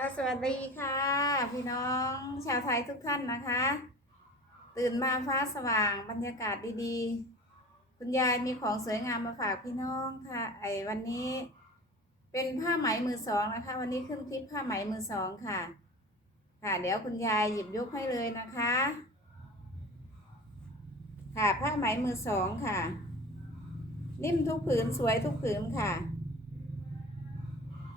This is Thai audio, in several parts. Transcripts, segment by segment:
ค่ะสวัสดีค่ะ พี่น้องชาวไทยทุกท่านนะคะ ตื่นมาฟ้าสว่างบรรยากาศดีๆ คุณยายมีของสวยงามมาฝากพี่น้องค่ะ ไอ้วันนี้ เป็นผ้าไหมมือสองนะคะ วันนี้ขึ้นคลิปผ้าไหมมือสองค่ะ ค่ะ เดี๋ยวคุณยายหยิบยกให้เลยนะคะ ค่ะผ้าไหมมือสองค่ะ นิ่มทุกผืนสวยทุกผืนค่ะ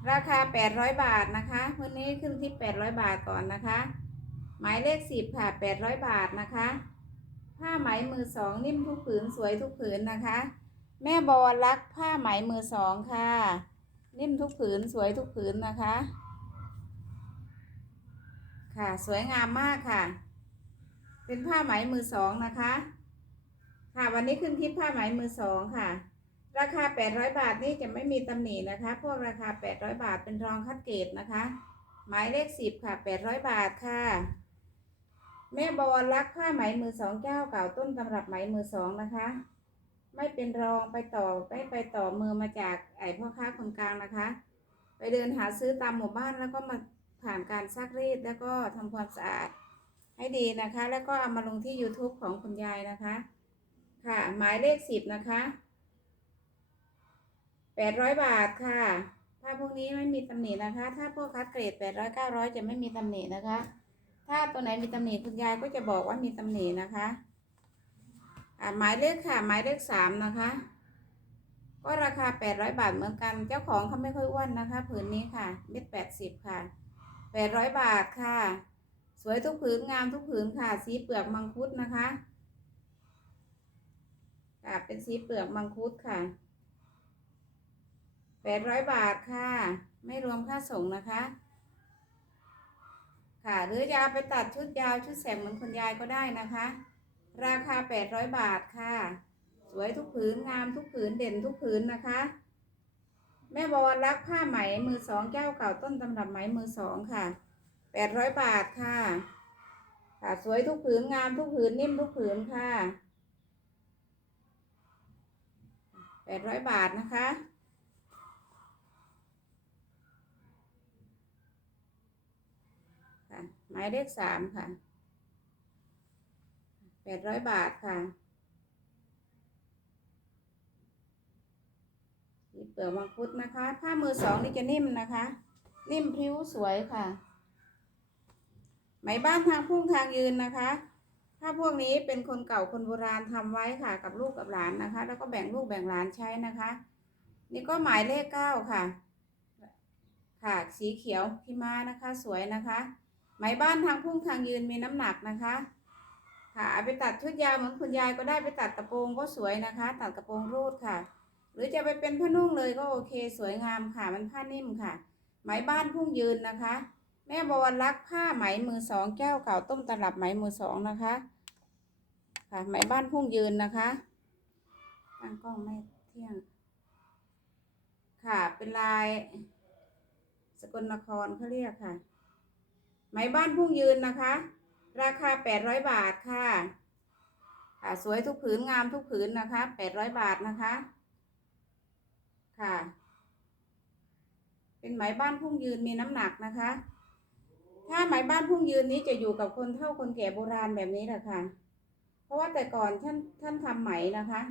ราคา 800 บาทนะคะวันนี้ขึ้นที่ 800 บาทก่อนนะคะ หมายเลข 10 ค่ะ 800 บาทนะคะ ผ้าไหมมือสองนิ่มทุกผืนสวยทุกผืนนะคะ แม่บอลรักผ้าไหมมือสองค่ะ นิ่มทุกผืนสวยทุกผืนนะคะ ค่ะสวยงามมากค่ะ เป็นผ้าไหมมือสองนะคะ ค่ะวันนี้ขึ้นที่ผ้าไหมมือสองค่ะ ราคา 800 บาทนี่จะไม่มีตำหนินะคะ พวกราคา 800 บาทเป็นรองคัดเกรดนะคะ หมายเลข 10 ค่ะ 800 บาทค่ะ แม่บอลรักผ้าไหมมือสองเจ้าเก่าต้นตำรับไหมมือสองนะคะ ไม่เป็นรองไปต่อไปไปต่อมือมาจากไอพ่อค้าคนกลางนะคะ ไปเดินหาซื้อตามหมู่บ้านแล้วก็มาผ่านการซักรีดแล้วก็ทำความสะอาดให้ดีนะคะ แล้วก็เอามาลงที่ YouTube ของคุณยายนะคะ ค่ะ หมายเลข 10 นะคะ แปดร้อยบาทค่ะ ถ้าพวกนี้ไม่มีตำหนินะคะ ถ้าพวกคัดเกรดแปดร้อยเก้าร้อยจะไม่มีตำหนินะคะ ถ้าตัวไหนมีตำหนิคุณยายก็จะบอกว่ามีตำหนินะคะอ่าหมายเลขค่ะ หมายเลขสามนะคะ ก็ราคาแปดร้อยบาทเหมือนกัน เจ้าของเขาไม่ค่อยอ้วนนะคะ ผืนนี้ค่ะเม็ดแปดสิบค่ะแปดร้อยบาทค่ะ สวยทุกผืนงามทุกผืนค่ะ สีเปลือกมังคุดนะคะค่ะเป็นสีเปลือกมังคุดค่ะ แปดร้อยบาทค่ะ ไม่รวมค่าส่งนะคะ ค่ะหรือจะเอาไปตัดชุดยาวชุดแสกเหมือนคุณยายก็ได้นะคะ ราคาแปดร้อยบาทค่ะ สวยทุกผืนงามทุกผืนเด่นทุกผืนนะคะ แม่บอลรักผ้าไหมมือสองแก้วเก่าต้นตำรับไหมมือสองค่ะแปดร้อยบาทค่ะ ค่ะสวยทุกผืนงามทุกผืนนิ่มทุกผืนค่ะแปดร้อยบาทนะคะ ค่ะ หมายเลขสามค่ะแปดร้อยบาทค่ะนี่เปลือกมังคุดนะคะ ผ้ามือสองนี่จะนิ่มนะคะ นิ่มพริ้วสวยค่ะ ไหมบ้านทางพุ่งทางยืนนะคะ ถ้าพวกนี้เป็นคนเก่าคนโบราณทำไว้ค่ะ กับลูกกับหลานนะคะ แล้วก็แบ่งลูกแบ่งหลานใช้นะคะ นี่ก็หมายเลขเก้าค่ะ ค่ะ สีเขียวพิมานะคะ สวยนะคะ ไหมบ้านทางพุ่งทางยืนมีน้ำหนักนะคะ ค่ะไปตัดชุดยาวเหมือนคุณยายก็ได้ไปตัดกระโปรงก็สวยนะคะ ตัดกระโปรงรูดค่ะ หรือจะไปเป็นผ้านุ่งเลยก็โอเค สวยงามค่ะมันผ้านิ่มค่ะ ไหมบ้านพุ่งยืนนะคะ แม่บวรรักผ้าไหมมือสองแก้วเก่าต้มตลับไหมมือสองนะคะ ค่ะไหมบ้านพุ่งยืนนะคะตั้งกล้องไม่เที่ยง ค่ะเป็นลายสกลนครเขาเรียกค่ะ ไหมบ้านพุ่งยืนนะคะ ราคา 800 บาทค่ะค่ะสวยทุกผืนงามทุกผืนนะคะ 800 บาทนะคะ ค่ะ เป็นไหมบ้านพุ่งยืนมีน้ำหนักนะคะ ถ้าไหมบ้านพุ่งยืนนี้จะอยู่กับคนเฒ่าคนแก่โบราณแบบนี้แหละค่ะ เพราะว่าแต่ก่อนท่านท่านทำไหมนะคะ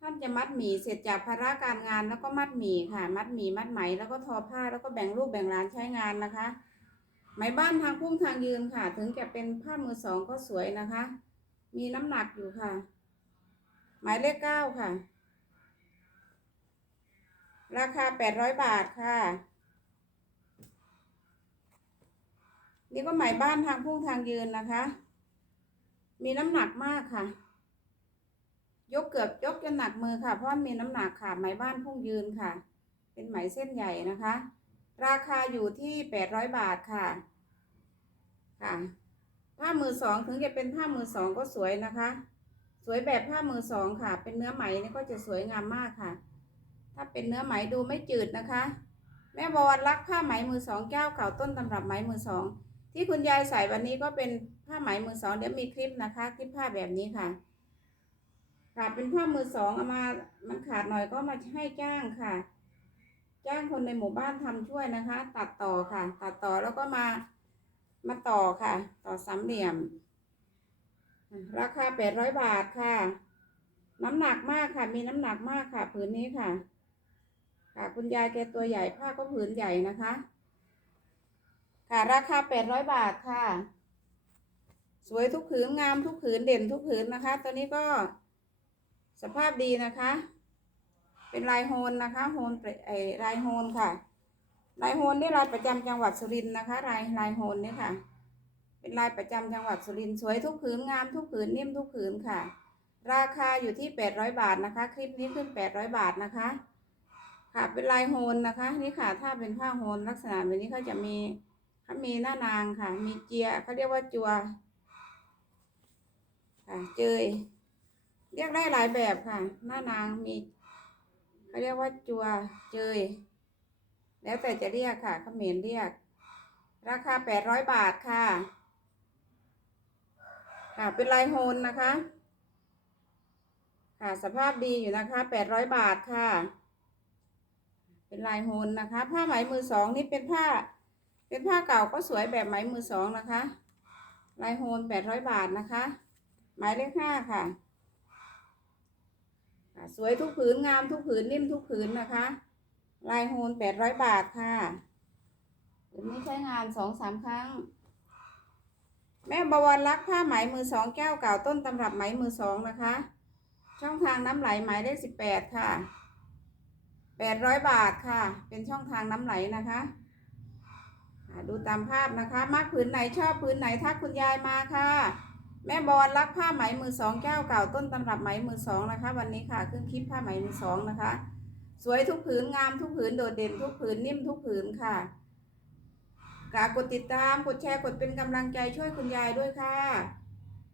ท่านจะมัดหมี่เสร็จจากภาระการงานแล้วก็มัดหมี่ค่ะ มัดหมี่มัดไหมแล้วก็ทอผ้าแล้วก็แบ่งลูกแบ่งหลานใช้งานนะคะ ไหมบ้านทางพุ่งทางยืนค่ะ ถึงจะเป็นผ้ามือสองก็สวยนะคะ มีน้ำหนักอยู่ค่ะ หมายเลขเก้าค่ะ ราคาแปดร้อยบาทค่ะ นี่ก็ไหมบ้านทางพุ่งทางยืนนะคะ มีน้ำหนักมากค่ะ ยกเกือบยกจนหนักมือค่ะ เพราะมีน้ำหนักค่ะ ไหมบ้านพุ่งยืนค่ะ เป็นไหมเส้นใหญ่นะคะ ราคาอยู่ที่แปดร้อยบาทค่ะ ค่ะผ้ามือสองถึงจะเป็นผ้ามือสองก็สวยนะคะ สวยแบบผ้ามือสองค่ะ เป็นเนื้อไหมนี่ก็จะสวยงามมากค่ะ ถ้าเป็นเนื้อไหมดูไม่จืดนะคะ แม่บอลรักผ้าไหมมือสองแก้วเก่าต้นตำรับไหมมือสองที่คุณยายใส่วันนี้ก็เป็นผ้าไหมมือสองเดี๋ยวมีคลิปนะคะคลิปผ้าแบบนี้ค่ะค่ะเป็นผ้ามือสองเอามามันขาดหน่อยก็มาให้จ้างค่ะ จ้างคนในหมู่บ้านทำช่วยนะคะ ตัดต่อค่ะ ตัดต่อแล้วก็มามาต่อค่ะ ต่อสามเหลี่ยม ราคาแปดร้อยบาทค่ะ น้ำหนักมากค่ะ มีน้ำหนักมากค่ะ ผืนนี้ค่ะ ค่ะคุณยายแกตัวใหญ่ผ้าก็ผืนใหญ่นะคะ ค่ะราคาแปดร้อยบาทค่ะ สวยทุกผืนงามทุกผืนเด่นทุกผืนนะคะ ตัวนี้ก็สภาพดีนะคะ เป็นลายโฮนนะคะโฮนเปรไอลายโฮนค่ะ ลายโฮนนี่ลายประจำจังหวัดสุรินทร์นะคะลายลายโฮนนี่ค่ะ เป็นลายประจำจังหวัดสุรินทร์สวยทุกผืนงามทุกผืนนิ่มทุกผืนค่ะ ราคาอยู่ที่800บาทนะคะ คลิปนี้ขึ้น800บาทนะคะ ค่ะเป็นลายโฮนนะคะนี่ค่ะ ถ้าเป็นผ้าโฮนลักษณะแบบนี้เขาจะมีเขามีหน้านางค่ะ มีเจียเขาเรียกว่าจัวค่ะเจยเรียกได้หลายแบบค่ะ หน้านางมี เขาเรียกว่าจัวเจย แล้วแต่จะเรียกค่ะเขมรเรียก ราคา800บาทค่ะ ค่ะเป็นลายโฮนนะคะ ค่ะสภาพดีอยู่นะคะ800บาทค่ะ เป็นลายโฮนนะคะ ผ้าไหมมือสองนี่เป็นผ้า เป็นผ้าเก่าก็สวยแบบไหมมือสองนะคะ ลายโฮน800บาทนะคะ หมายเลขห้าค่ะ สวยทุกผืนงามทุกผืนนิ่มทุกผืนนะคะ ลายโฮน800บาทค่ะผืนนี้ใช้งานสองสามครั้ง แม่บวรรักผ้าไหมมือสองแก้วเก่าต้นตำรับไหมมือสองนะคะ ช่องทางน้ำไหลหมายเลขสิบแปดค่ะแปดร้อยบาทค่ะ เป็นช่องทางน้ำไหลนะคะดูตามภาพนะคะ มากผืนไหนชอบผืนไหนทักคุณยายมาค่ะ แม่บอลรักผ้าไหมมือสองแก้วเก่าต้นตำรับไหมมือสองนะคะ วันนี้ค่ะขึ้นคลิปผ้าไหมมือสองนะคะ สวยทุกผืนงามทุกผืนโดดเด่นทุกผืนนิ่มทุกผืนค่ะกากดติดตามกดแชร์กดเป็นกำลังใจช่วยคุณยายด้วยค่ะ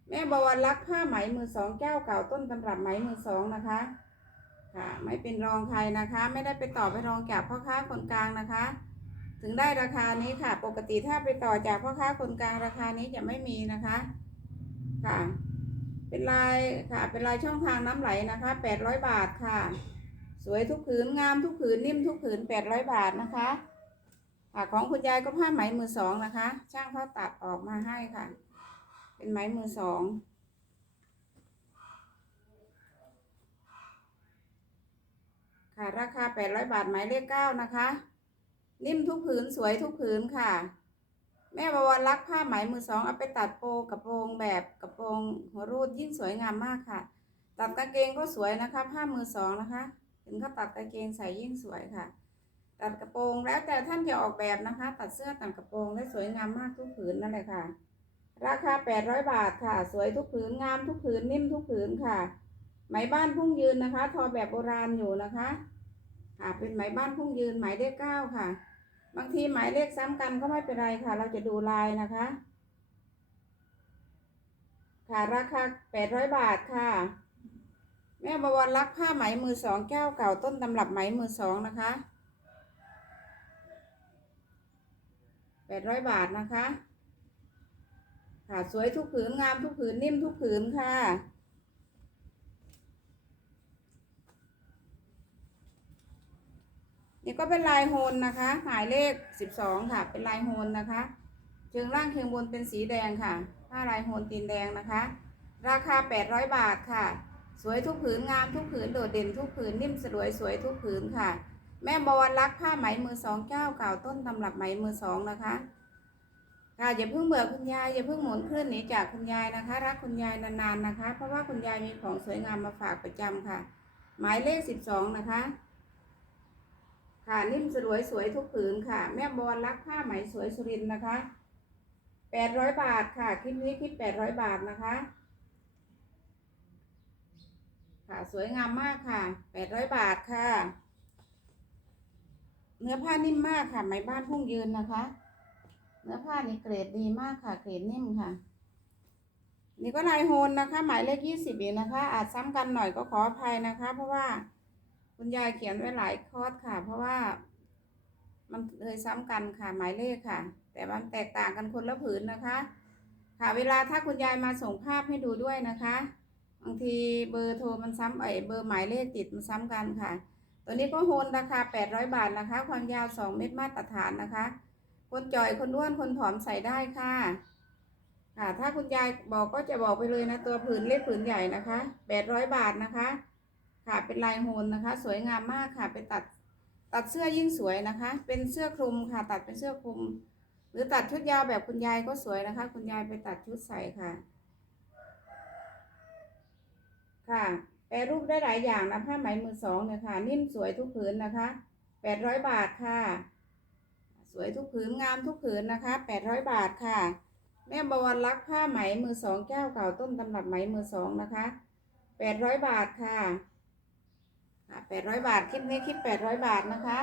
แม่บวรรักผ้าไหมมือสองแก้วเก่าต้นตำรับไหมมือสองนะคะ ค่ะ ไม่เป็นรองใครนะคะ ไม่ได้ไปต่อไปรองจากพ่อค้าคนกลางนะคะ ถึงได้ราคานี้ค่ะ ปกติถ้าไปต่อจากพ่อค้าคนกลางราคานี้จะไม่มีนะคะ ค่ะ เป็นลายค่ะเป็นลายช่องทางน้ำไหลนะคะแปดร้อยบาทค่ะ สวยทุกผืนงามทุกผืนนิ่มทุกผืนแปดร้อยบาทนะคะค่ะของคุณยายก็ผ้าไหมมือสองนะคะ ช่างเขาตัดออกมาให้ค่ะ เป็นไหมมือสองค่ะราคาแปดร้อยบาทหมายเลขเก้านะคะ นิ่มทุกผืนสวยทุกผืนค่ะ แม่บวรรักผ้าไหมมือสองเอาไปตัดโปกระโปรงแบบกระโปรงหัวรูดยิ่งสวยงามมากค่ะ ตัดกางเกงก็สวยนะคะ ผ้ามือสองนะคะ ถึงเขาตัดกางเกงใส่ยิ่งสวยค่ะ ตัดกระโปรงแล้วแต่ท่านจะออกแบบนะคะ ตัดเสื้อตัดกระโปรงได้สวยงามมากทุกผืนนั่นแหละค่ะ ราคา 800 บาทค่ะ สวยทุกผืนงามทุกผืนนิ่มทุกผืนค่ะ ไหมบ้านพุ่งยืนนะคะ ทอแบบโบราณอยู่นะคะค่ะเป็นไหมบ้านพุ่งยืนไหมายเลขเก้าค่ะ บางทีหมายเลขซ้ำกันก็ไม่เป็นไรค่ะ เราจะดูลายนะคะ ค่ะราคา800บาทค่ะ แม่บวรรักผ้าไหมมือสองแก้วเก่าต้นตำรับไหมมือสองนะคะ800บาทนะคะ ค่ะสวยทุกผืนงามทุกผืนนิ่มทุกผืนค่ะ นี่ก็เป็นลายโฮนนะคะ หมายเลข12ค่ะ เป็นลายโฮนนะคะเชิงล่างเชิงบนเป็นสีแดงค่ะผ้าลายโฮนตีนแดงนะคะ ราคา800บาทค่ะ สวยทุกผืนงามทุกผืนโดดเด่นทุกผืนนิ่มสลวยสวยทุกผืนค่ะ แม่บวรรักผ้าไหมมือสองเจ้าเก่าต้นตำรับไหมมือสองนะคะค่ะอย่าเพิ่งเบื่อคุณยายอย่าเพิ่งหมุนเคลื่อนหนีจากคุณยายนะคะ รักคุณยายนานๆนะคะ เพราะว่าคุณยายมีของสวยงามมาฝากประจำค่ะ หมายเลขสิบสองนะคะ ค่ะนิ่มสวยสวยทุกผืนค่ะ แม่บอลรักผ้าไหมสวยสุรินนะคะแปดร้อยบาทค่ะคลิปนี้คิดแปดร้อยบาทนะคะ ค่ะสวยงามมากค่ะแปดร้อยบาทค่ะ เนื้อผ้านิ่มมากค่ะไหมบ้านพุ่งยืนนะคะ เนื้อผ้านี่เกรดดีมากค่ะ เกรดนิ่มค่ะ นี่ก็ลายโฮนนะคะ หมายเลขยี่สิบเองนะคะ อาจซ้ำกันหน่อยก็ขออภัยนะคะ เพราะว่า คุณยายเขียนไว้หลายคอร์สค่ะ เพราะว่า มันเลยซ้ำกันค่ะหมายเลขค่ะ แต่มันแตกต่างกันคนละผืนนะคะ ค่ะเวลาถ้าคุณยายมาส่งภาพให้ดูด้วยนะคะบางทีเบอร์โทรมันซ้ำไอเบอร์หมายเลขติดมันซ้ำกันค่ะ ตัวนี้ก็โฮนราคา 800 บาทนะคะ ความยาว 2 เมตรมาตรฐานนะคะ คนจ่อยคนอ้วนคนผอมใส่ได้ค่ะค่ะ ถ้าคุณยายบอกก็จะบอกไปเลยนะ ตัวผืนเล็กผืนใหญ่นะคะ 800 บาทนะคะ ค่ะเป็นลายโฮนนะคะ สวยงามมากค่ะ ไปตัดตัดเสื้อยิ่งสวยนะคะ เป็นเสื้อคลุมค่ะ ตัดเป็นเสื้อคลุม หรือตัดชุดยาวแบบคุณยายก็สวยนะคะ คุณยายไปตัดชุดใส่ค่ะ ค่ะแปรรูปได้หลายอย่างนะผ้าไหมมือสองเนี่ยค่ะ นิ่มสวยทุกผืนนะคะแปดร้อยบาทค่ะ สวยทุกผืนงามทุกผืนนะคะแปดร้อยบาทค่ะ แม่บวรรักผ้าไหมมือสองแก้วเก่าต้นตำรับไหมมือสองนะคะแปดร้อยบาทค่ะ แปดร้อยบาท คลิปนี้คลิปแปดร้อยบาทนะคะ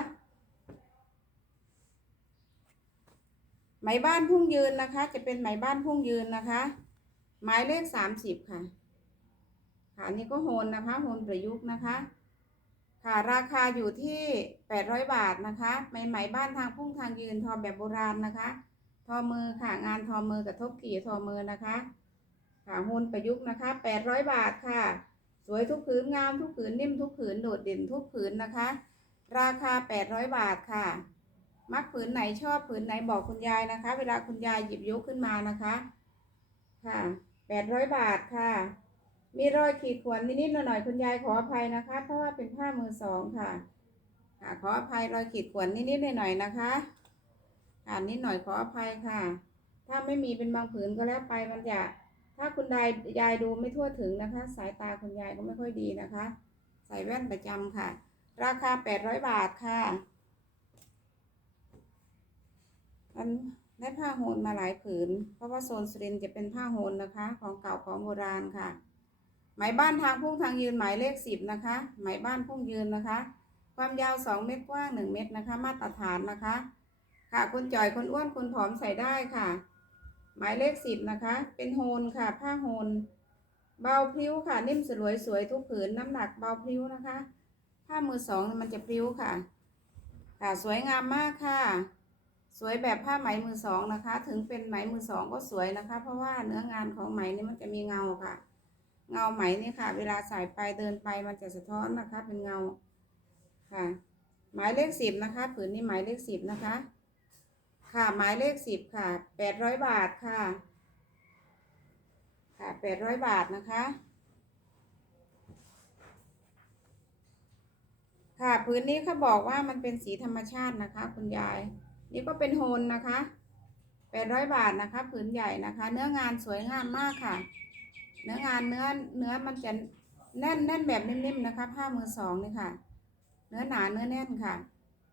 ไหมบ้านพุ่งยืนนะคะ จะเป็นไหมบ้านพุ่งยืนนะคะ หมายเลขสามสิบค่ะ ค่ะนี่ก็โฮนนะคะ โฮนประยุกต์นะคะ ค่ะราคาอยู่ที่แปดร้อยบาทนะคะไหมไหมบ้านทางพุ่งทางยืนทอแบบโบราณนะคะ ทอมือค่ะ งานทอมือกับทบกี่ทอมือนะคะ ค่ะโฮนประยุกต์นะคะแปดร้อยบาทค่ะ สวยทุกผืนงามทุกผืนนิ่มทุกผืนโดดเด่นทุกผืนนะคะ ราคาแปดร้อยบาทค่ะ มักผืนไหนชอบผืนไหนบอกคุณยายนะคะ เวลาคุณยายหยิบยกขึ้นมานะคะ ค่ะแปดร้อยบาทค่ะ มีรอยขีดข่วนนิดๆหน่อยๆคุณยายขออภัยนะคะ เพราะว่าเป็นผ้ามือสองค่ะค่ะขออภัยรอยขีดข่วนนิดๆหน่อยๆนะคะค่ะนิดหน่อยขออภัยค่ะ ถ้าไม่มีเป็นบางผืนก็แล้วไปมันจะ ถ้าคุณยายยายดูไม่ทั่วถึงนะคะ สายตาคุณยายก็ไม่ค่อยดีนะคะ ใส่แว่นประจำค่ะ ราคาแปดร้อยบาทค่ะอันได้ผ้าโฮนมาหลายผืน เพราะว่าโซนสุรินจะเป็นผ้าโฮนนะคะ ของเก่าของโบราณค่ะไหมบ้านทางพุ่งทางยืนหมายเลขสิบนะคะไหมบ้านพุ่งยืนนะคะ ความยาวสองเมตรกว้างหนึ่งเมตรนะคะ มาตรฐานนะคะ ค่ะคนจ่อยคนอ้วนคนผอมใส่ได้ค่ะ หมายเลขสิบนะคะ เป็นโฮนค่ะ ผ้าโฮน เบาพริ้วค่ะ นิ่มสลวยสวยทุกผืนน้ำหนักเบาพริ้วนะคะ ผ้ามือสองมันจะพริ้วค่ะ ค่ะสวยงามมากค่ะ สวยแบบผ้าไหมมือสองนะคะ ถึงเป็นไหมมือสองก็สวยนะคะ เพราะว่าเนื้องานของไหมนี่มันจะมีเงาค่ะ เงาไหมนี่ค่ะ เวลาใส่ไปเดินไปมันจะสะท้อนนะคะ เป็นเงาค่ะ หมายเลขสิบนะคะ ผืนนี้หมายเลขสิบนะคะ ค่ะหมายเลขสิบค่ะแปดร้อยบาทค่ะ ค่ะแปดร้อยบาทนะคะ ค่ะพื้นนี้เขาบอกว่ามันเป็นสีธรรมชาตินะคะ คุณยาย นี่ก็เป็นโฮนนะคะแปดร้อยบาทนะคะผืนใหญ่นะคะ เนื้องานสวยงามมากค่ะ เนื้องานเนื้อเนื้อมันจะแน่นแน่นแบบนิ่มๆนะคะ ผ้ามือสองนี่ค่ะ เนื้อหนาเนื้อแน่นค่ะ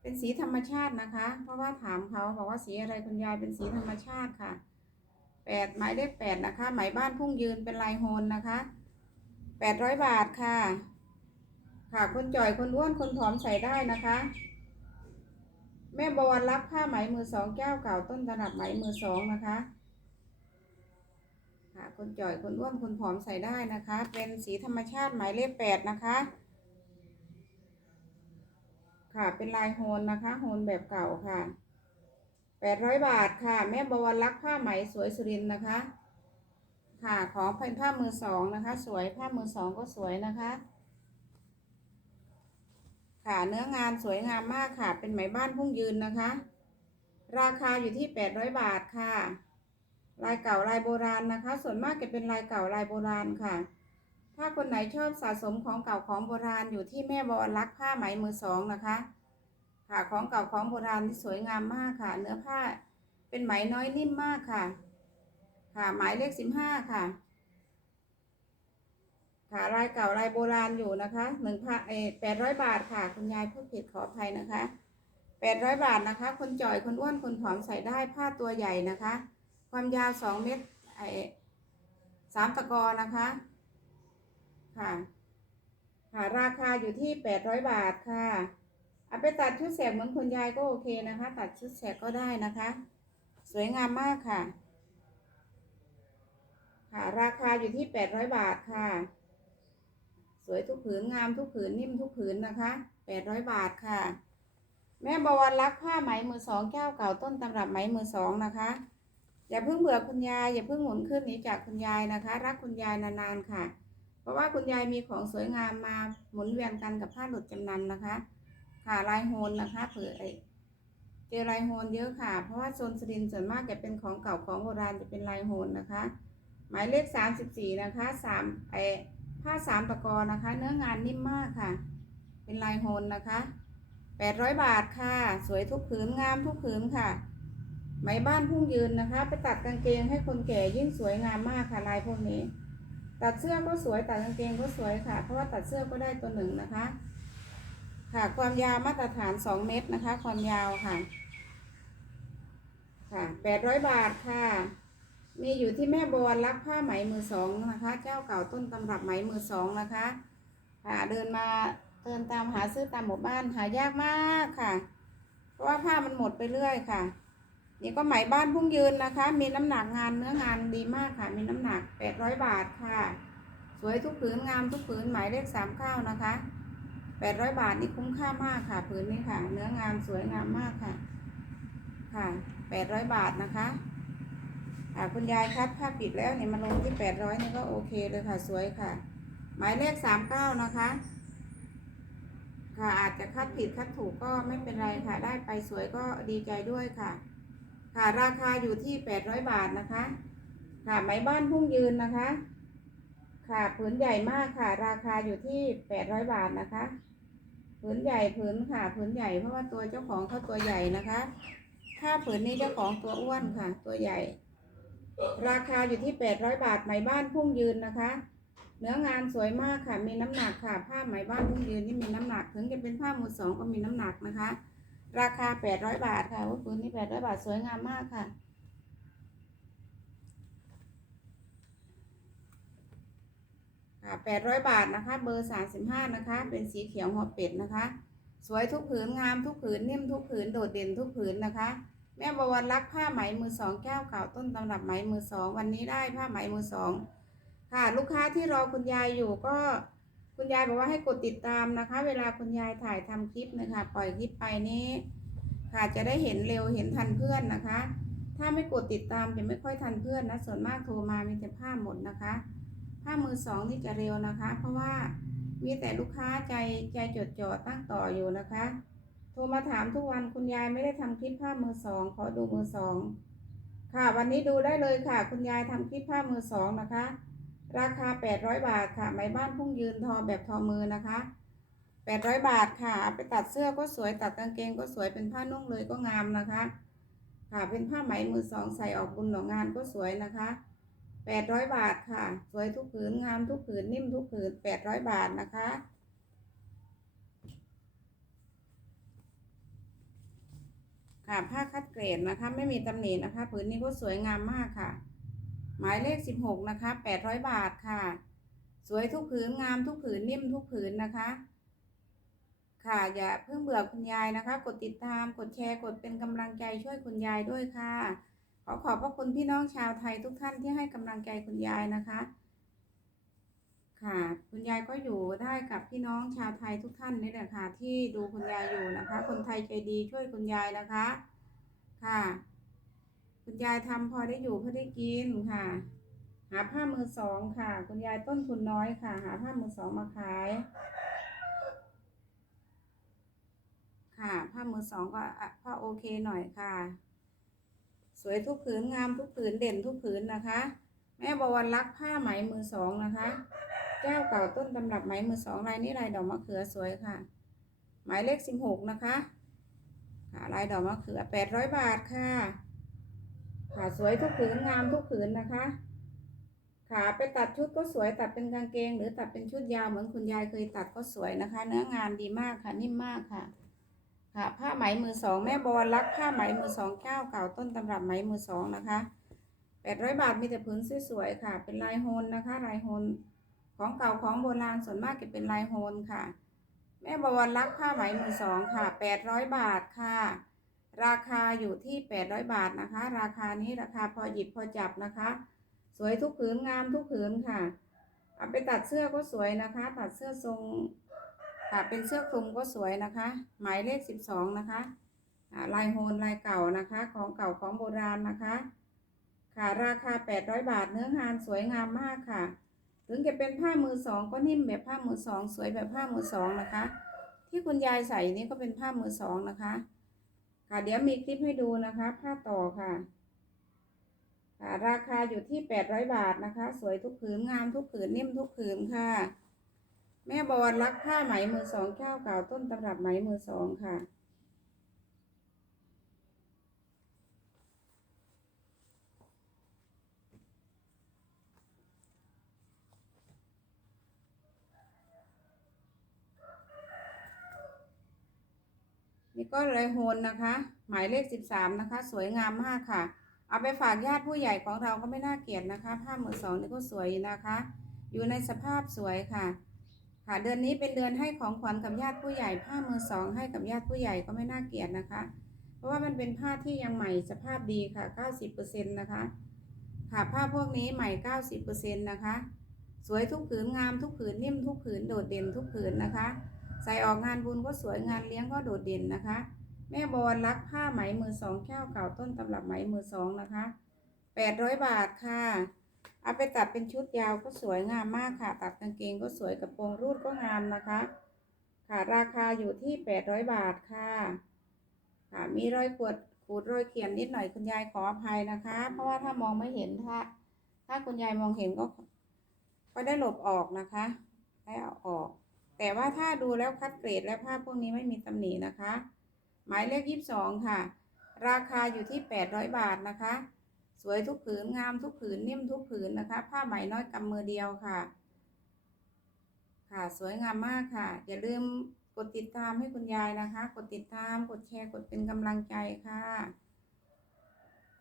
เป็นสีธรรมชาตินะคะ เพราะว่าถามเขาบอกว่าสีอะไรคุณยายเป็นสีธรรมชาติค่ะแปดหมายเลขแปดนะคะไหมบ้านพุ่งยืนเป็นลายโฮนนะคะแปดร้อยบาทค่ะ ค่ะคนจ่อยคนอ้วนคนผอมใส่ได้นะคะ แม่บวรรับผ้าไหมมือสองแก้วเก่าต้นตลับไหมมือสองนะคะค่ะคนจ่อยคนอ้วนคนผอมใส่ได้นะคะ เป็นสีธรรมชาติหมายเลขแปดนะคะ ค่ะ เป็นลายโฮนนะคะ โฮนแบบเก่าค่ะแปดร้อยบาทค่ะ แม่บวรรักษ์ผ้าไหมสวยสุรินนะคะ ค่ะของเป็นผ้ามือสองนะคะ สวยผ้ามือสองก็สวยนะคะ ค่ะเนื้องานสวยงามมากค่ะ เป็นไหมบ้านพุ่งยืนนะคะ ราคาอยู่ที่แปดร้อยบาทค่ะ ลายเก่าลายโบราณนะคะ ส่วนมากจะเป็นลายเก่าลายโบราณค่ะ ถ้าคนไหนชอบสะสมของเก่าของโบราณอยู่ที่แม่บอลรักผ้าไหมมือสองนะคะค่ะของเก่าของโบราณที่สวยงามมากค่ะ เนื้อผ้าเป็นไหมน้อยนิ่มมากค่ะ ค่ะหมายเลขสิบห้าค่ะ ค่ะลายเก่าลายโบราณอยู่นะคะหนึ่งพันเอแปดร้อยบาทค่ะ คุณยายพูดผิดขออภัยนะคะแปดร้อยบาทนะคะ คนจ่อยคนอ้วนคนผอมใส่ได้ผ้าตัวใหญ่นะคะ ความยาวสองเมตรไอสามตะกอนะคะ ค่ะ ค่ะ ราคาอยู่ที่แปดร้อยบาทค่ะเอาไปตัดชุดแสกเหมือนคุณยายก็โอเคนะคะ ตัดชุดแสกก็ได้นะคะ สวยงามมากค่ะ ค่ะ ราคาอยู่ที่แปดร้อยบาทค่ะ สวยทุกผืนงามทุกผืนนิ่มทุกผืนนะคะแปดร้อยบาทค่ะ แม่บวรรักผ้าไหมมือสองแก้วเก่าต้นตำรับไหมมือสองนะคะอย่าเพิ่งเบื่อคุณยาย อย่าเพิ่งหมุนขึ้นหนีจากคุณยายนะคะ รักคุณยายนานๆค่ะ เพราะว่าคุณยายมีของสวยงามมาหมุนเวียนกันกับผ้าหลุดจำนำนะคะ ค่ะลายโฮนนะคะเผื่อเจอลายโฮนเยอะค่ะ เพราะว่าโซนสรินส่วนมากจะเป็นของเก่าของโบราณจะเป็นลายโฮนนะคะ หมายเลขสามสิบสี่นะคะสามไอผ้าสามตะกอนะคะ เนื้องานนิ่มมากค่ะ เป็นลายโฮนนะคะแปดร้อยบาทค่ะ สวยทุกผืนงามทุกผืนค่ะไหมบ้านพุ่งยืนนะคะ ไปตัดกางเกงให้คนแก่ยิ่งสวยงามมากค่ะลายพวกนี้ ตัดเสื้อก็สวยตัดกางเกงก็สวยค่ะ เพราะว่าตัดเสื้อก็ได้ตัวหนึ่งนะคะ ค่ะความยาวมาตรฐานสองเมตรนะคะ ความยาวค่ะ ค่ะแปดร้อยบาทค่ะ มีอยู่ที่แม่บวนรักผ้าไหมมือสองนะคะ เจ้าเก่าต้นตำรับไหมมือสองนะคะ ค่ะเดินมาเดินตามหาซื้อตามหมู่บ้านหายากมากค่ะ เพราะว่าผ้ามันหมดไปเรื่อยค่ะ นี่ก็ไหมบ้านพุ่งยืนนะคะ มีน้ำหนักงานเนื้องานดีมากค่ะ มีน้ำหนักแปดร้อยบาทค่ะ สวยทุกผืนงามทุกผืนหมายเลขสามเก้านะคะแปดร้อยบาทนี่คุ้มค่ามากค่ะผืนนี้ค่ะ เนื้องามสวยงามมากค่ะ ค่ะแปดร้อยบาทนะคะอ่าคุณยายครับผ้าปิดแล้วเนี่ยมาลงที่แปดร้อยนี่ก็โอเคเลยค่ะสวยค่ะ หมายเลขสามเก้านะคะค่ะอาจจะคัดผิดคัดถูกก็ไม่เป็นไรค่ะ ได้ไปสวยก็ดีใจด้วยค่ะ ค่ะราคาอยู่ที่แปดร้อยบาทนะคะ ค่ะไหมบ้านพุ่งยืนนะคะ ค่ะผืนใหญ่มากค่ะ ราคาอยู่ที่แปดร้อยบาทนะคะผืนใหญ่ผืนค่ะผืนใหญ่เพราะว่าตัวเจ้าของเขาตัวใหญ่นะคะ ถ้าผืนนี้เจ้าของตัวอ้วนค่ะ ตัวใหญ่ ราคาอยู่ที่แปดร้อยบาทไหมบ้านพุ่งยืนนะคะเนื้องานสวยมากค่ะ มีน้ำหนักค่ะ ผ้าไหมบ้านพุ่งยืนนี่มีน้ำหนัก ถึงจะเป็นผ้ามือสองก็มีน้ำหนักนะคะ ราคาแปดร้อยบาทค่ะว่าผืนนี้แปดร้อยบาทสวยงามมากค่ะ ค่ะแปดร้อยบาทนะคะ เบอร์สามสิบห้านะคะ เป็นสีเขียวหัวเป็ดนะคะ สวยทุกผืนงามทุกผืนนิ่มทุกผืนโดดเด่นทุกผืนนะคะ แม่บวรรักผ้าไหมมือสองแก้วเก่าต้นตำรับไหมมือสองวันนี้ได้ผ้าไหมมือสองค่ะ ลูกค้าที่รอคุณยายอยู่ก็ คุณยายบอกว่าให้กดติดตามนะคะ เวลาคุณยายถ่ายทำคลิปนะคะ ปล่อยคลิปไปนี้ค่ะจะได้เห็นเร็วเห็นทันเพื่อนนะคะ ถ้าไม่กดติดตามจะไม่ค่อยทันเพื่อนนะส่วนมากโทรมามีแต่ผ้าหมดนะคะผ้ามือสองนี่จะเร็วนะคะ เพราะว่ามีแต่ลูกค้าใจใจจดจ่อตั้งต่ออยู่นะคะ โทรมาถามทุกวันคุณยายไม่ได้ทำคลิปผ้ามือสองขอดูมือสองค่ะวันนี้ดูได้เลยค่ะ คุณยายทำคลิปผ้ามือสองนะคะ ราคา 800 บาทค่ะไหมบ้านพุ่งยืนทอแบบทอมือนะคะ 800 บาทค่ะเอาไปตัดเสื้อก็สวยตัดกางเกงก็สวยเป็นผ้านุ่งเลยก็งามนะคะ ค่ะเป็นผ้าไหมมือสองใส่ออกบุญหนองงานก็สวยนะคะ 800 บาทค่ะ สวยทุกผืนงามทุกผืนนิ่มทุกผืน 800 บาทนะคะค่ะผ้าคัดเกรดนะคะ ไม่มีตำหนินะคะ ผืนนี้ก็สวยงามมากค่ะ หมายเลข 16 นะคะ 800 บาทค่ะ สวยทุกผืนงามทุกผืนนิ่มทุกผืนนะคะ ค่ะอย่าเพิ่งเบื่อคุณยายนะคะ กดติดตามกดแชร์กดเป็นกำลังใจช่วยคุณยายด้วยค่ะ ขอขอบพระคุณพี่น้องชาวไทยทุกท่านที่ให้กำลังใจคุณยายนะคะ ค่ะ คุณยายก็อยู่ได้กับพี่น้องชาวไทยทุกท่านนี่แหละค่ะ ที่ดูคุณยายอยู่นะคะ คนไทยใจดีช่วยคุณยายนะคะ ค่ะ คุณยายทำพอได้อยู่พอได้กินค่ะ หาผ้ามือสองค่ะ คุณยายต้นทุนน้อยค่ะ หาผ้ามือสองมาขาย ค่ะ ผ้ามือสองก็อะก็โอเคหน่อยค่ะ สวยทุกผืนงามทุกผืนเด่นทุกผืนนะคะ แม่บวรรักผ้าไหมมือสองนะคะแก้วเก่าต้นตำรับไหมมือสองลายนี้ลายดอกมะเขือสวยค่ะ หมายเลขสิบหกนะคะค่ะลายดอกมะเขือแปดร้อยบาทค่ะ ค่ะสวยทุกผืนงามทุกผืนนะคะ ค่ะไปตัดชุดก็สวยตัดเป็นกางเกง หรือตัดเป็นชุดยาวเหมือนคุณยายเคยตัดก็สวยนะคะ เนื้องานดีมากค่ะนิ่มมากค่ะ ค่ะผ้าไหมมือสองแม่บอลรักผ้าไหมมือสองเก้าเก่าต้นตำรับไหมมือสองนะคะแปดร้อยบาทมีแต่ผืนสวยๆค่ะ เป็นลายโฮนนะคะลายโฮนของเก่าของโบราณส่วนมากจะเป็นลายโฮนค่ะ แม่บวรรักผ้าไหมมือสองค่ะแปดร้อยบาทค่ะ ราคาอยู่ที่แปดร้อยบาทนะคะ ราคานี้ราคาพอหยิบพอจับนะคะ สวยทุกผืนงามทุกผืนค่ะ เอาไปตัดเสื้อก็สวยนะคะ ตัดเสื้อทรงค่ะเป็นเสื้อคลุมก็สวยนะคะ หมายเลขสิบสองนะคะลายโฮนลายเก่านะคะ ของเก่าของโบราณนะคะ ค่ะราคาแปดร้อยบาทเนื้องานสวยงามมากค่ะ ถึงจะเป็นผ้ามือสองก็นิ่มแบบผ้ามือสองสวยแบบผ้ามือสองนะคะทที่คุณยายใส่นี่ก็เป็นผ้ามือสองนะคะ ค่ะเดี๋ยวมีคลิปให้ดูนะคะผ้าต่อค่ะค่ะ ราคาอยู่ที่แปดร้อยบาทนะคะ สวยทุกผืนงามทุกผืนนิ่มทุกผืนค่ะ แม่บอลรักผ้าไหมมือสองเจ้าเก่าต้นตำรับไหมมือสองค่ะี่ก็เลยโฮนนะคะ หมายเลขสิบสามนะคะ สวยงามมากค่ะ เอาไปฝากญาติผู้ใหญ่ของเราก็ไม่น่าเกลียดนะคะ ผ้ามือสองนี่ก็สวยนะคะ อยู่ในสภาพสวยค่ะ ค่ะเดือนนี้เป็นเดือนให้ของขวัญกับญาติผู้ใหญ่ ผ้ามือสองให้กับญาติผู้ใหญ่ก็ไม่น่าเกลียดนะคะ เพราะว่ามันเป็นผ้าที่ยังใหม่สภาพดีค่ะ 90%นะคะ ค่ะผ้าพวกนี้ใหม่ 90%นะคะ สวยทุกผืนงามทุกผืนนิ่มทุกผืนโดดเด่นทุกผืนนะคะ ใส่ออกงานบุญก็สวยงานเลี้ยงก็โดดเด่นนะคะ แม่บอลรักผ้าไหมมือสองแก้วเก่าต้นตำรับไหมมือสองนะคะแปดร้อยบาทค่ะ เอาไปตัดเป็นชุดยาวก็สวยงามมากค่ะ ตัดกางเกงก็สวยกระโปรงรูดก็งามนะคะ ค่ะราคาอยู่ที่แปดร้อยบาทค่ะ ค่ะมีรอยขวดขูดรอยเขียนนิดหน่อยคุณยายขออภัยนะคะ เพราะว่าถ้ามองไม่เห็นถ้า ถ้าคุณยายมองเห็นก็ก็ได้หลบออกนะคะ ได้เอาออก แต่ว่าถ้าดูแล้วคัดเกรดและภาพพวกนี้ไม่มีตำหนินะคะ หมายเลขยี่สิบสองค่ะ ราคาอยู่ที่แปดร้อยบาทนะคะ สวยทุกผืนงามทุกผืนนิ่มทุกผืนนะคะ ผ้าไหมน้อยกำมือเดียวค่ะ ค่ะสวยงามมากค่ะ อย่าลืมกดติดตามให้คุณยายนะคะ กดติดตาม กดแชร์ กดเป็นกำลังใจค่ะ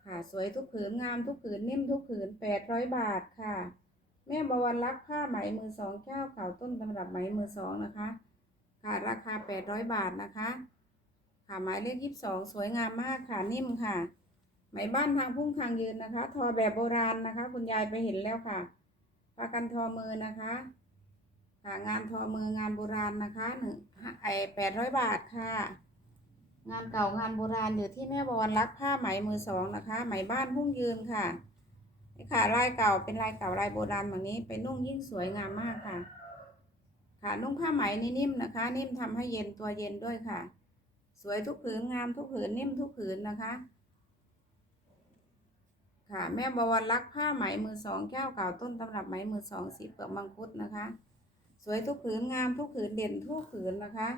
ค่ะ สวยทุกผืน งามทุกผืน นิ่มทุกผืนแปดร้อยบาทค่ะ แม่บวรรักผ้าไหมมือสองเจ้าเก่าต้นตำรับไหมมือสองนะคะ ค่ะราคาแปดร้อยบาทนะคะ ค่ะหมายเลขยี่สิบสองสวยงามมากค่ะนิ่มค่ะ ไหมบ้านทางพุ่งทางยืนนะคะ ทอแบบโบราณนะคะ คุณยายไปเห็นแล้วค่ะพากันทอมือนะคะค่ะงานทอมืองานโบราณนะคะหนึ่งไอแปดร้อยบาทค่ะ งานเก่างานโบราณอยู่ที่แม่บอลรักผ้าไหมมือสองนะคะ ไหมบ้านพุ่งยืนค่ะ นี่ค่ะลายเก่าเป็นลายเก่าลายโบราณแบบนี้ไปนุ่งยิ่งสวยงามมากค่ะ ค่ะนุ่งผ้าไหมนี่นิ่มนะคะ นิ่มทำให้เย็นตัวเย็นด้วยค่ะ สวยทุกผืนงามทุกผืนนิ่มทุกผืนนะคะ ค่ะแม่บวรรักผ้าไหมมือสองแก้วเก่าต้นตำรับไหมมือสองสีเปลือกมังคุดนะคะ สวยทุกผืนงามทุกผืนเด่นทุกผืนนะคะ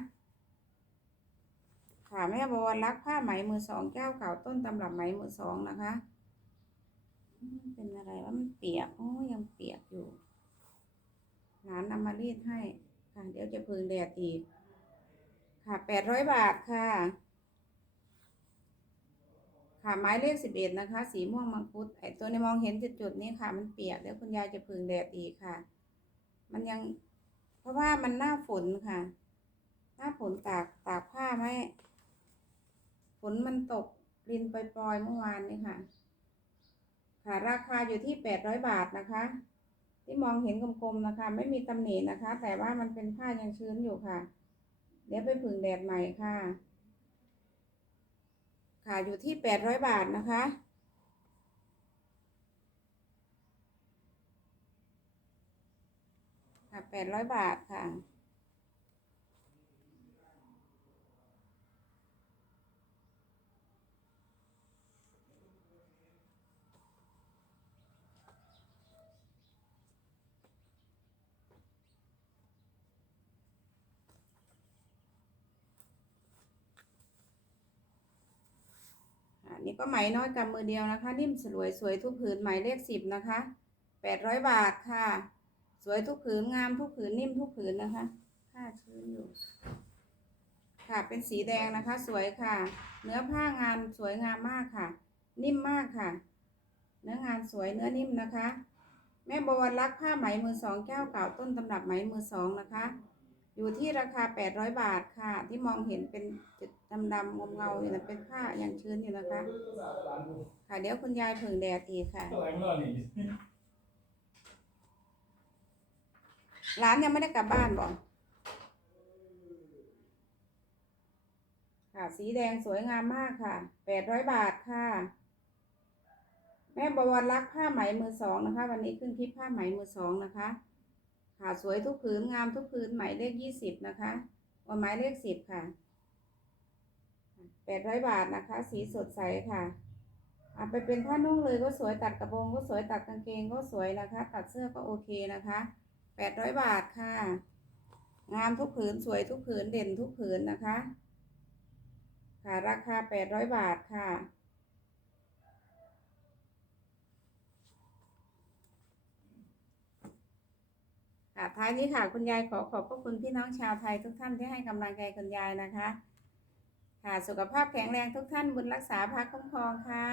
ค่ะแม่บวรรักผ้าไหมมือสองแก้วเก่าต้นตำรับไหมมือสองนะคะ เป็นอะไรว่ามันเปียกโอ้ยังเปียกอยู่หลานนำมารีดให้ค่ะ เดี๋ยวจะพึงแดดอีก ค่ะแปดร้อยบาทค่ะ ค่ะไม้เลขสิบเอ็ดนะคะ สีม่วงมังคุดไอตัวนี้มองเห็นจุดๆนี้ค่ะ มันเปียกเดี๋ยวคุณยายจะพึงแดดอีกค่ะ มันยัง เพราะว่ามันหน้าฝนค่ะ หน้าฝนตากตากผ้าไหมฝนมันตกรินปล่อยๆเมื่อวานนี้ค่ะ ค่ะราคาอยู่ที่แปดร้อยบาทนะคะ ที่มองเห็นกลมๆนะคะ ไม่มีตำหนินะคะ แต่ว่ามันเป็นผ้ายังชื้นอยู่ค่ะ เดี๋ยวไปผึ่งแดดใหม่ค่ะ ค่ะอยู่ที่แปดร้อยบาทนะคะค่ะแปดร้อยบาทค่ะ ก็ไหมน้อยกำมือเดียวนะคะ นิ่มสลวยสวยทุกผืนไหมเลขสิบนะคะแปดร้อยบาทค่ะ สวยทุกผืนงามทุกผืนนิ่มทุกผืนนะคะผ้าชื้นอยู่ค่ะเป็นสีแดงนะคะ สวยค่ะ เนื้อผ้างานสวยงามมากค่ะ นิ่มมากค่ะ เนื้องานสวยเนื้อนิ่มนะคะ แม่บวรรักผ้าไหมมือสองแก้วเก่าต้นตำรับไหมมือสองนะคะ อยู่ที่ราคา 800 บาทค่ะ ที่มองเห็นเป็นจุดดำๆงมเงาอยู่นะเป็นผ้าอยังชื้นอยู่นะคะ ค่ะ เดี๋ยวคุณยายผึ่งแดดอีกค่ะ ร้านยังไม่ได้กลับบ้านบอกค่ะ สีแดงสวยงามมากค่ะ 800 บาทค่ะ แม่บวรรักผ้าไหมมือสองนะคะ วันนี้ขึ้นคลิปผ้าไหมมือสองนะคะ ค่ะสวยทุกผืนงามทุกผืนไหมเลขยี่สิบนะคะว่าหมายเลขสิบค่ะแปดร้อยบาทนะคะ สีสดใสค่ะเอาไปเป็นผ้านุ่งเลยก็สวยตัดกระโปรงก็สวยตัดกางเกงก็สวยนะคะ ตัดเสื้อก็โอเคนะคะแปดร้อยบาทค่ะ งามทุกผืนสวยทุกผืนเด่นทุกผืนนะคะ ค่ะราคาแปดร้อยบาทค่ะ ค่ะท้ายนี้ค่ะคุณยายขอขอบพระคุณพี่น้องชาวไทยทุกท่านที่ให้กำลังใจคุณยายนะคะ ค่ะสุขภาพแข็งแรงทุกท่านบุญรักษาพระคุ้มครองค่ะ